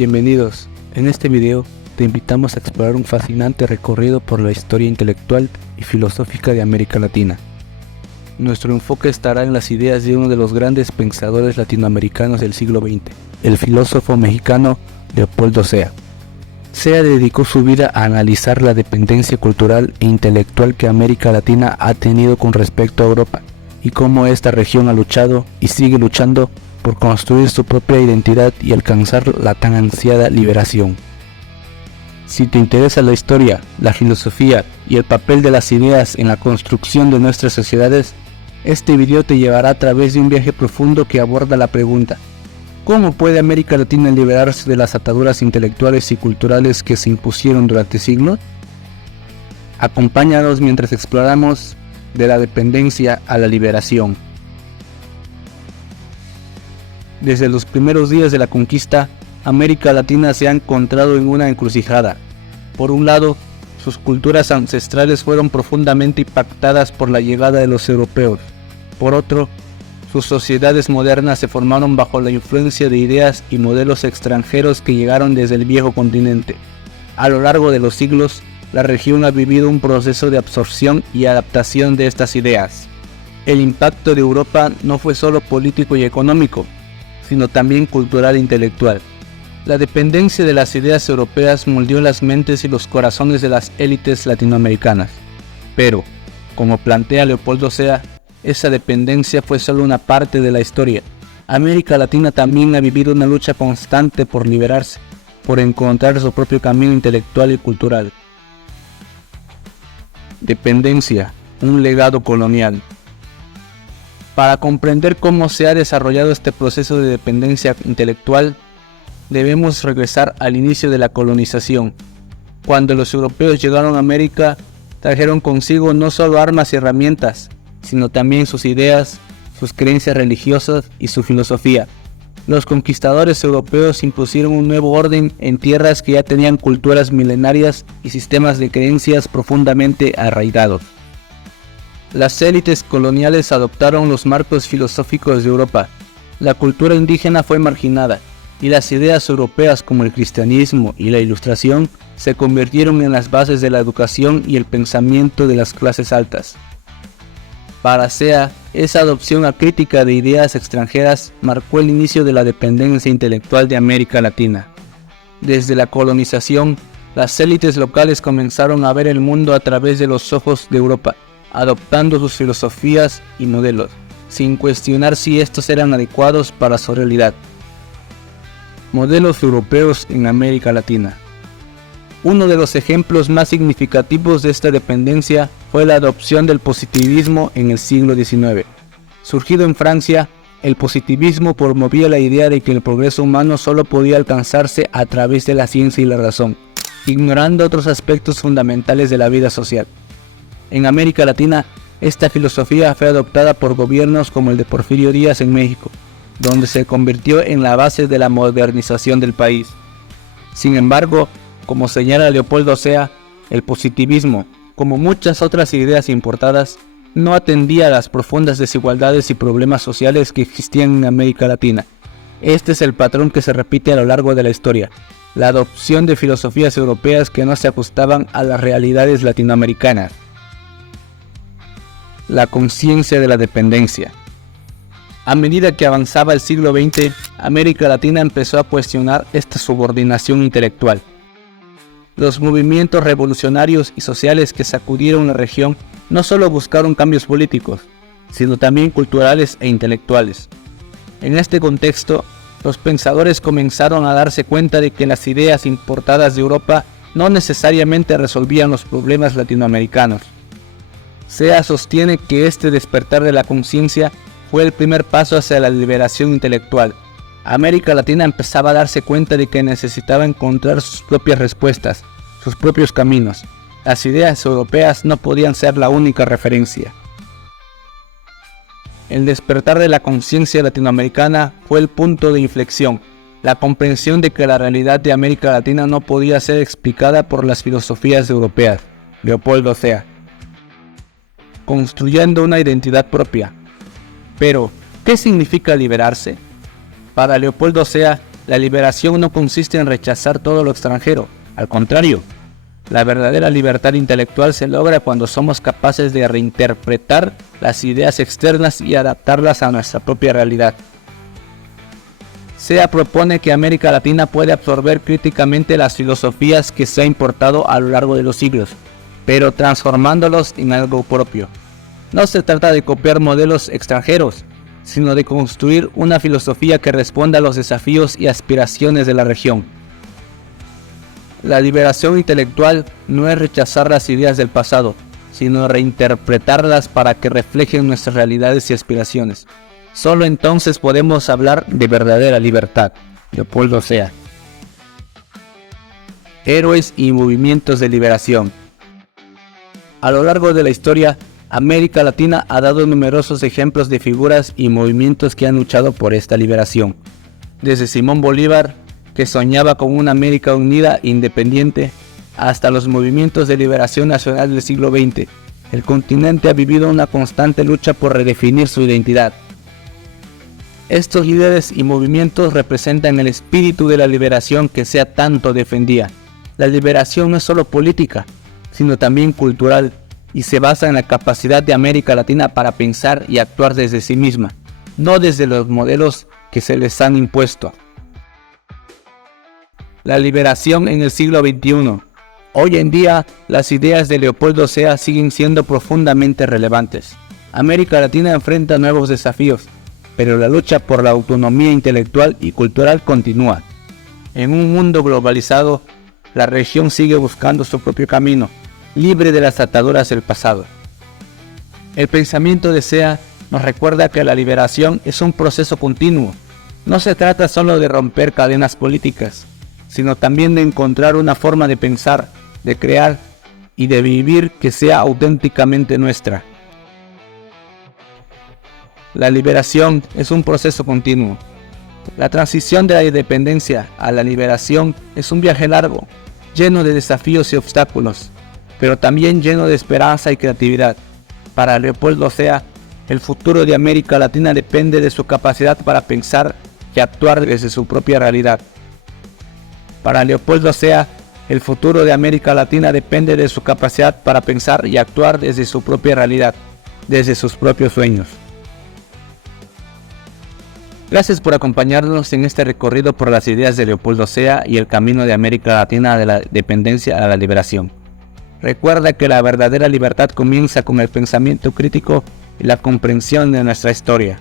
Bienvenidos. En este video te invitamos a explorar un fascinante recorrido por la historia intelectual y filosófica de América Latina. Nuestro enfoque estará en las ideas de uno de los grandes pensadores latinoamericanos del siglo XX, el filósofo mexicano Leopoldo Sea. Sea dedicó su vida a analizar la dependencia cultural e intelectual que América Latina ha tenido con respecto a Europa, y cómo esta región ha luchado y sigue luchando por construir su propia identidad y alcanzar la tan ansiada liberación. Si te interesa la historia, la filosofía y el papel de las ideas en la construcción de nuestras sociedades, este video te llevará a través de un viaje profundo que aborda la pregunta: ¿cómo puede América Latina liberarse de las ataduras intelectuales y culturales que se impusieron durante siglos? Acompáñanos mientras exploramos de la dependencia a la liberación. Desde los primeros días de la conquista, América Latina se ha encontrado en una encrucijada. Por un lado, sus culturas ancestrales fueron profundamente impactadas por la llegada de los europeos. Por otro, sus sociedades modernas se formaron bajo la influencia de ideas y modelos extranjeros que llegaron desde el viejo continente. A lo largo de los siglos, la región ha vivido un proceso de absorción y adaptación de estas ideas. El impacto de Europa no fue solo político y económico, sino también cultural e intelectual. La dependencia de las ideas europeas moldeó las mentes y los corazones de las élites latinoamericanas. Pero, como plantea Leopoldo Sea, esa dependencia fue solo una parte de la historia. América Latina también ha vivido una lucha constante por liberarse, por encontrar su propio camino intelectual y cultural. Dependencia, un legado colonial. Para comprender cómo se ha desarrollado este proceso de dependencia intelectual, debemos regresar al inicio de la colonización. Cuando los europeos llegaron a América, trajeron consigo no solo armas y herramientas, sino también sus ideas, sus creencias religiosas y su filosofía. Los conquistadores europeos impusieron un nuevo orden en tierras que ya tenían culturas milenarias y sistemas de creencias profundamente arraigados. Las élites coloniales adoptaron los marcos filosóficos de Europa. La cultura indígena fue marginada, y las ideas europeas como el cristianismo y la ilustración se convirtieron en las bases de la educación y el pensamiento de las clases altas. Para Sea, esa adopción acrítica de ideas extranjeras marcó el inicio de la dependencia intelectual de América Latina. Desde la colonización, las élites locales comenzaron a ver el mundo a través de los ojos de Europa, adoptando sus filosofías y modelos, sin cuestionar si estos eran adecuados para su realidad. Modelos europeos en América Latina. Uno de los ejemplos más significativos de esta dependencia fue la adopción del positivismo en el siglo XIX. Surgido en Francia, el positivismo promovía la idea de que el progreso humano solo podía alcanzarse a través de la ciencia y la razón, ignorando otros aspectos fundamentales de la vida social. En América Latina, esta filosofía fue adoptada por gobiernos como el de Porfirio Díaz en México, donde se convirtió en la base de la modernización del país. Sin embargo, como señala Leopoldo Sea, el positivismo, como muchas otras ideas importadas, no atendía a las profundas desigualdades y problemas sociales que existían en América Latina. Este es el patrón que se repite a lo largo de la historia: la adopción de filosofías europeas que no se ajustaban a las realidades latinoamericanas. La conciencia de la dependencia. A medida que avanzaba el siglo XX, América Latina empezó a cuestionar esta subordinación intelectual. Los movimientos revolucionarios y sociales que sacudieron la región no solo buscaron cambios políticos, sino también culturales e intelectuales. En este contexto, los pensadores comenzaron a darse cuenta de que las ideas importadas de Europa no necesariamente resolvían los problemas latinoamericanos. Sea sostiene que este despertar de la conciencia fue el primer paso hacia la liberación intelectual. América Latina empezaba a darse cuenta de que necesitaba encontrar sus propias respuestas, sus propios caminos. Las ideas europeas no podían ser la única referencia. El despertar de la conciencia latinoamericana fue el punto de inflexión, la comprensión de que la realidad de América Latina no podía ser explicada por las filosofías europeas. Leopoldo Sea. Construyendo una identidad propia. Pero, ¿qué significa liberarse? Para Leopoldo Sea, La liberación no consiste en rechazar todo lo extranjero, al contrario, la verdadera libertad intelectual se logra cuando somos capaces de reinterpretar las ideas externas y adaptarlas a nuestra propia realidad. Sea propone que América Latina puede absorber críticamente las filosofías que se ha importado a lo largo de los siglos, pero transformándolos en algo propio. No se trata de copiar modelos extranjeros, sino de construir una filosofía que responda a los desafíos y aspiraciones de la región. La liberación intelectual no es rechazar las ideas del pasado, sino reinterpretarlas para que reflejen nuestras realidades y aspiraciones. Solo entonces podemos hablar de verdadera libertad. Leopoldo Sea. Héroes y movimientos de liberación. A lo largo de la historia, América Latina ha dado numerosos ejemplos de figuras y movimientos que han luchado por esta liberación. Desde Simón Bolívar, que soñaba con una América unida e independiente, hasta los movimientos de liberación nacional del siglo XX, el continente ha vivido una constante lucha por redefinir su identidad. Estos líderes y movimientos representan el espíritu de la liberación que Sea tanto defendía. La liberación no es solo política, sino también cultural, y se basa en la capacidad de América Latina para pensar y actuar desde sí misma, no desde los modelos que se les han impuesto. La liberación en el siglo XXI. Hoy en día, las ideas de Leopoldo Sea siguen siendo profundamente relevantes. América Latina enfrenta nuevos desafíos, pero la lucha por la autonomía intelectual y cultural continúa. En un mundo globalizado, la región sigue buscando su propio camino, libre de las ataduras del pasado. El pensamiento de Sea nos recuerda que la liberación es un proceso continuo. No se trata solo de romper cadenas políticas, sino también de encontrar una forma de pensar, de crear y de vivir que sea auténticamente nuestra. La liberación es un proceso continuo. La transición de la independencia a la liberación es un viaje largo, lleno de desafíos y obstáculos, pero también lleno de esperanza y creatividad. Para Leopoldo Sea, el futuro de América Latina depende de su capacidad para pensar y actuar desde su propia realidad. Para Leopoldo Sea, el futuro de América Latina depende de su capacidad para pensar y actuar desde su propia realidad, desde sus propios sueños. Gracias por acompañarnos en este recorrido por las ideas de Leopoldo Sea y el camino de América Latina de la dependencia a la liberación. Recuerda que la verdadera libertad comienza con el pensamiento crítico y la comprensión de nuestra historia.